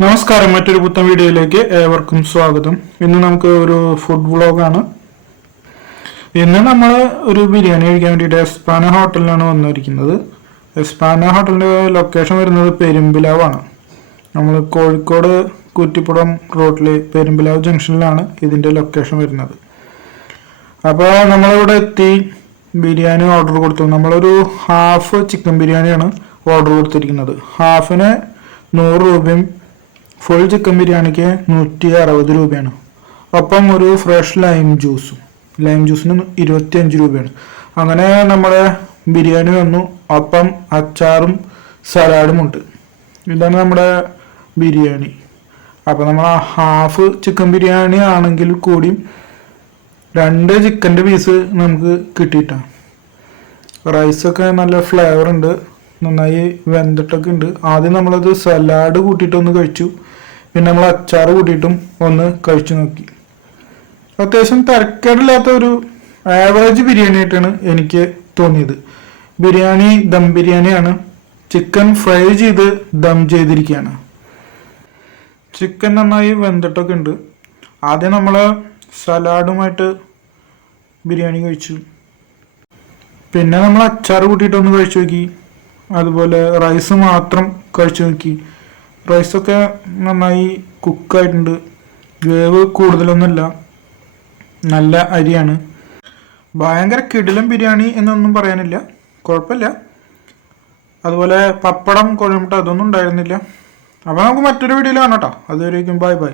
നമസ്കാരം, മറ്റൊരു പുത്തൻ വീഡിയോയിലേക്ക് ഏവർക്കും സ്വാഗതം. ഇന്ന് നമുക്ക് ഒരു ഫുഡ് വ്ളോഗാണ്. ഇന്ന് നമ്മൾ ഒരു ബിരിയാണി കഴിക്കാൻ വേണ്ടിയിട്ട് എസ്പാന ഹോട്ടലിലാണ് വന്നിരിക്കുന്നത്. എസ്പാന ഹോട്ടലിൻ്റെ ലൊക്കേഷൻ വരുന്നത് പെരുമ്പിലാവാണ്. നമ്മൾ കോഴിക്കോട് കുറ്റിപ്പുറം റോഡിൽ പെരുമ്പിലാവ് ജംഗ്ഷനിലാണ് ഇതിൻ്റെ ലൊക്കേഷൻ വരുന്നത്. അപ്പോൾ നമ്മളിവിടെ എത്തി ബിരിയാണി ഓർഡർ കൊടുത്തു. നമ്മളൊരു ഹാഫ് ചിക്കൻ ബിരിയാണിയാണ് ഓർഡർ കൊടുത്തിരിക്കുന്നത്. ഹാഫിന് 100 രൂപയും ഫുൾ ചിക്കൻ ബിരിയാണിക്ക് 160 രൂപയാണ്. ഒപ്പം ഒരു ഫ്രഷ് ലൈം ജ്യൂസിന് 25 രൂപയാണ്. അങ്ങനെ നമ്മുടെ ബിരിയാണി വന്നു. ഒപ്പം അച്ചാറും സലാഡും ഉണ്ട്. ഇതാണ് നമ്മുടെ ബിരിയാണി. അപ്പോൾ നമ്മൾ ഹാഫ് ചിക്കൻ ബിരിയാണി ആണെങ്കിൽ കൂടി 2 ചിക്കൻ്റെ പീസ് നമുക്ക് കിട്ടിയിട്ടാണ്. റൈസൊക്കെ നല്ല ഫ്ലേവർ ഉണ്ട്, നന്നായി വെന്തിട്ടൊക്കെ ഉണ്ട്. ആദ്യം നമ്മളത് സലാഡ് കൂട്ടിയിട്ടൊന്ന് കഴിച്ചു, പിന്നെ നമ്മൾ അച്ചാർ കൂട്ടിയിട്ടും ഒന്ന് കഴിച്ചു നോക്കി. അത്യാവശ്യം തരക്കേടില്ലാത്ത ഒരു ആവറേജ് ബിരിയാണി ആയിട്ടാണ് എനിക്ക് തോന്നിയത്. ബിരിയാണി ദം ബിരിയാണിയാണ്. ചിക്കൻ ഫ്രൈ ചെയ്ത് ദം ചെയ്തിരിക്കുകയാണ്. ചിക്കൻ നന്നായി വെന്തിട്ടൊക്കെ ഉണ്ട്. ആദ്യം നമ്മൾ സലാഡുമായിട്ട് ബിരിയാണി കഴിച്ചു, പിന്നെ നമ്മൾ അച്ചാർ കൂട്ടിയിട്ടൊന്ന് കഴിച്ചു നോക്കി. അതുപോലെ റൈസ് മാത്രം കഴിച്ചു നോക്കി. റൈസൊക്കെ നന്നായി കുക്കായിട്ടുണ്ട്. വേവ് കൂടുതലൊന്നുമില്ല, നല്ല അരിയാണ്. ഭയങ്കര കിടിലൻ ബിരിയാണി എന്നൊന്നും പറയാനില്ല, കുഴപ്പമില്ല. അതുപോലെ പപ്പടം, കോഴിമുട്ട അതൊന്നും ഉണ്ടായിരുന്നില്ല. അപ്പോൾ നമുക്ക് മറ്റൊരു വീഡിയോയിൽ കാണാം കേട്ടോ. അതുവരേക്കും ബൈ ബൈ.